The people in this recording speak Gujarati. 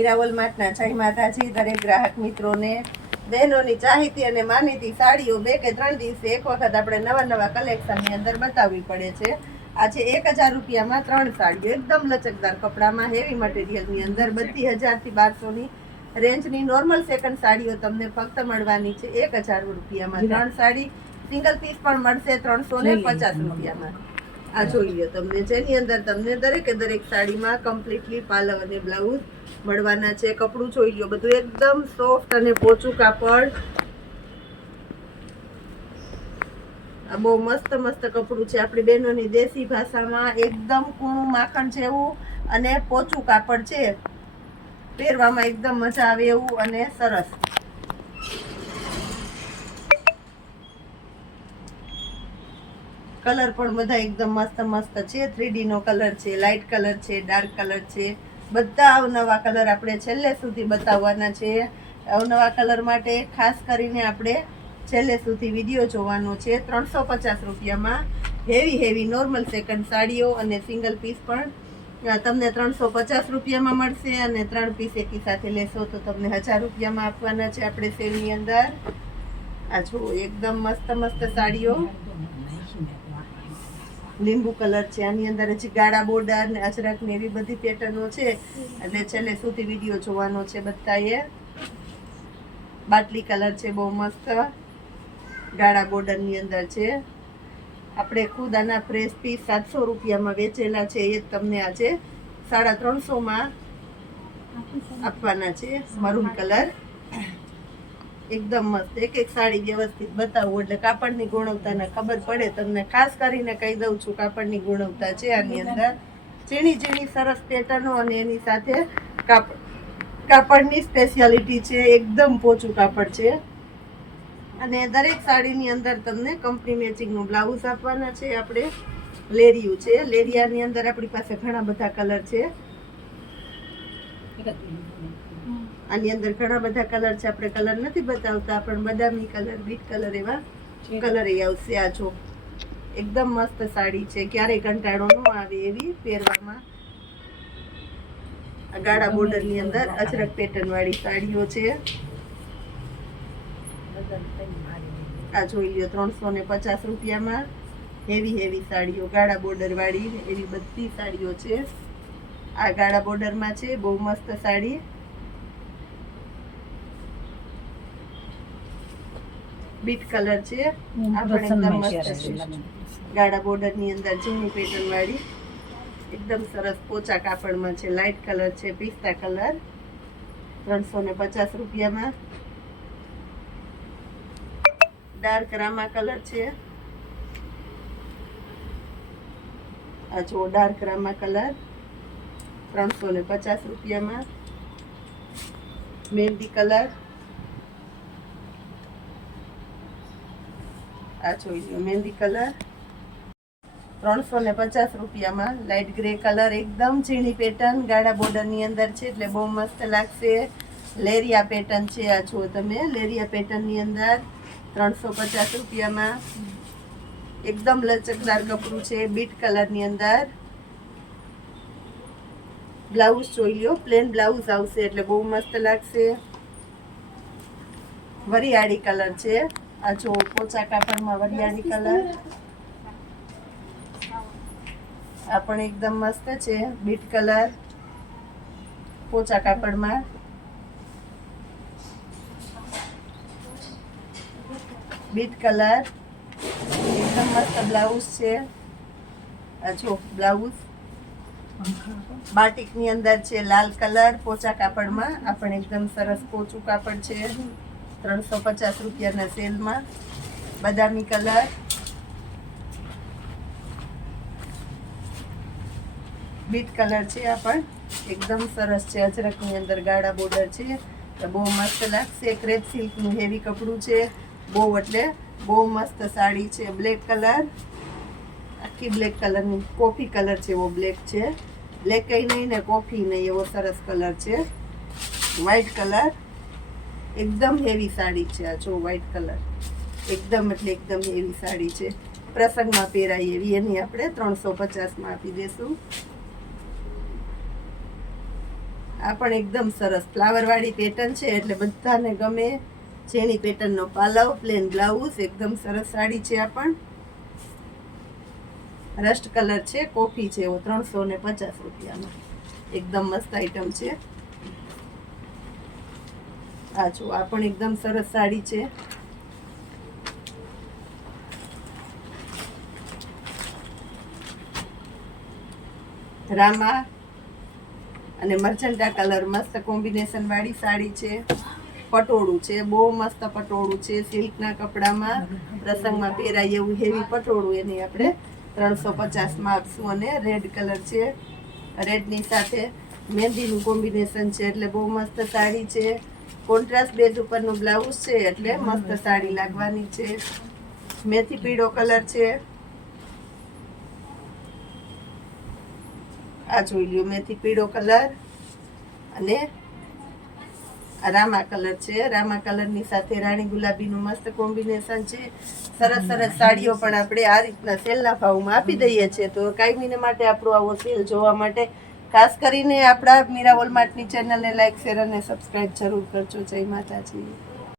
મીરાવલ માર્ટના જય માતાજી દરેક ગ્રાહક મિત્રોને બહેનોની ચાહીતી અને માનીતી સાડીઓ 2 કે 3 દિવસે એક વખત આપણે નવા કલેક્શનની અંદર બતાવવી પડે છે. આજે 1000 રૂપિયામાં 3 સાડીઓ એકદમ લચકદાર કપડામાં હેવી મટીરિયલની અંદર બધી 1000 થી 1200ની રેન્જની નોર્મલ સેકન્ડ સાડીઓ તમને ફક્ત મળવાની છે 1000 રૂપિયામાં. 3 સાડી સિંગલ પીસ પણ મળશે 350 રૂપિયામાં. આ જોઈ લો તમને, જેની અંદર તમને દરેકે દરેક સાડીમાં કમ્પ્લીટલી પાલવ અને બ્લાઉઝ મળવાના છે. કપડું જોઈ લો, બધું એકદમ સોફ્ટ અને પોચું કાપડ. આ બહુ મસ્ત કપડું છે. આપણી બહેનોની દેશી ભાષામાં એકદમ કૂણું માખણ જેવું અને પોચું કાપડ છે. પહેરવામાં એકદમ મજા આવે એવું અને સરસ. કલર પણ બધા એકદમ મસ્ત છે. 3D નો કલર છે, લાઇટ કલર છે, ડાર્ક કલર છે. બધા અવનવા કલર આપણે છેલ્લે સુધી બતાવવાના છે. અવનવા કલર માટે ખાસ કરીને આપણે છેલ્લે સુધી વિડીયો જોવાનો છે. 350 રૂપિયામાં હેવી નોર્મલ સેકન્ડ સાડીઓ અને સિંગલ પીસ પણ તમને 350 રૂપિયામાં મળશે અને 3 પીસ એકી સાથે લેશો તો તમને 1000 રૂપિયામાં આપવાના છે આપણે સેલની અંદર. આ જો એકદમ મસ્ત સાડીઓ. લીંબુ કલર છે, આની અંદર હજી ગાળા બોર્ડર ને અજરક ને એવી બધી પેટર્નો છે એટલે છેલ્લે સુધી વિડીયો જોવાનો છે બધાએ. બાટલી કલર છે, બહુ મસ્ત ગાળા બોર્ડર ની અંદર છે. આપણે ખુદ આના ફ્રેશ પીસ 700 રૂપિયામાં વેચેલા છે, એ તમને આજે 350 આપવાના છે. મરૂન કલર એકદમ મસ્ત. એક સાડી વ્યવસ્થિત બતાવું એટલે કાપડની ગુણવત્તાને ખબર પડે. તમને ખાસ કરીને કહી દઉં છું, કાપડની ગુણવત્તા છે આની અંદર. ઝીણી સરસ પેટર્નો અને એની સાથે કાપડની સ્પેશિયાલિટી છે. એકદમ પોચું કાપડ છે અને દરેક સાડીની અંદર તમને કંપની મેચિંગનું બ્લાઉઝ આપવાના છે. આપણે લેરિયું છે, લેરિયાની અંદર આપણી પાસે ઘણા બધા કલર છે. આની અંદર ઘણા બધા કલર છે. આપણે કલર નથી બતાવતા, પણ બદામી કલર, બીટ કલર એવા કલર આવશે. આ જો એકદમ મસ્ત સાડી છે, ક્યારેય કંટાળો ન આવે એવી પહેરવામાં. આ ગાળા બોર્ડર ની અંદર અજરક પેટર્ન વાળી સાડીઓ છે. આ જોઈ લો 350 રૂપિયામાં હેવી સાડીઓ ગાળા બોર્ડર વાળી એવી બધી સાડીઓ છે. આ ગાળા બોર્ડર માં છે, બહુ મસ્ત સાડી. બીટ કલર છે, આ પણ એકદમ મસ્ત છે. ગાળા બોર્ડર ની અંદર ઝીણી પેટર્ન વાળી એકદમ સરસ પોચા કાપડમાં છે. લાઇટ કલર છે, પિસ્તા કલર. 350 રૂપિયામાં. ડાર્ક રામા કલર છે. આ જો ડાર્ક રામા કલર 350 રૂપિયામાં. મહેંદી કલર. આ જોઈ લો મહેંદી કલર 350 રૂપિયામાં. લાઇટ ગ્રે કલર એકદમ ઝીણી પેટર્ન ગાળા બોર્ડર ની અંદર છે એટલે બહુ મસ્ત લાગશે. લેરિયા પેટર્ન છે, આ જો તમે લેરિયા પેટર્ન ની અંદર 350 રૂપિયામાં. એકદમ લચકદાર કપડું છે, બીટ કલર ની અંદર. બ્લાઉઝ જોઈ લો, પ્લેન બ્લાઉઝ આવશે એટલે બહુ મસ્ત લાગશે. વરિયાળી કલર છે, આ જો પોચા કાપડમાં વરિયાળી કલર. આ પણ એકદમ મસ્ત છે, બીટ કલર પોચા કાપડમાં. બીટ કલર એકદમ મસ્ત બ્લાઉઝ છે. આ જો બ્લાઉઝ બાટિક ની અંદર છે, લાલ કલર પોચા કાપડમાં. આ પણ એકદમ સરસ પોચું કાપડ છે. 350 રૂપિયાના સેલમાં. બદામી કલર. બીટ કલર છે, આ પણ એકદમ સરસ છે. અજરક ની અંદર ગાળા બોર્ડર છે, બહુ મસ્ત લાગશે. ક્રેપ સિલ્ક નું હેવી કપડું છે, બહુ એટલે બહુ મસ્ત સાડી છે. બ્લેક કલર, આખી બ્લેક કલરની કોફી કલર છે, એવો બ્લેક છે. બ્લેક નહીં ને કોફી નહીં, એવો સરસ કલર છે. વ્હાઈટ કલર એકદમ હેવી સાડી છે. આ જો વ્હાઈટ કલર એકદમ હેવી સાડી છે. પ્રસંગમાં પહેરાય એવી. એની આપણે 350માં આપી દેશું. આ પણ એકદમ સરસ ફ્લાવરવાળી પેટર્ન છે, એટલે બધાને ગમે. જેની પેટર્નનો પાલવ, પ્લેન બ્લાઉઝ, એકદમ સરસ સાડી છે. આ પણ રસ્ટ કલર છે, કોફી છે એવો, 350 રૂપિયામાં. એકદમ મસ્ત આઈટમ છે. આ જો, આ પણ એકદમ સરસ સાડી છે. રામા અને મર્ચન્ટા કલર મસ્ત કોમ્બિનેશન વાળી સાડી છે. પટોળું છે, બહુ મસ્ત પટોળું છે, સિલ્કના કપડામાં પ્રસંગમાં પહેરાય એવું હેવી પટોળું. એની આપણે 350માં આપશું. અને રેડ કલર છે, રેડની સાથે મહેંદીનું કોમ્બિનેશન છે, એટલે બહુ મસ્ત સાડી છે. કોન્ટ્રાસ્ટ બેઝ ઉપરનું બ્લાઉઝ છે, એટલે મસ્ત સાડી લાગવાની છે. મેથી પીળો કલર છે. આ જોઈ લ્યો, મેથી પીળો કલર. અને રામા કલર છે. રામા કલરની સાથે રાણી ગુલાબીનું મસ્ત કોમ્બિનેશન છે. સરસ સરસ સાડીઓ પણ આપણે આ રીતના સેલના ભાવમાં આપી દઈએ છીએ. તો કાયમીને માટે આપણો આવો સેલ જોવા માટે ખાસ કરીને આપણા મીરા વોલમાર્ટની ચેનલને લાઈક, શેર અને સબસ્ક્રાઈબ જરૂર કરજો. જય માતાજી.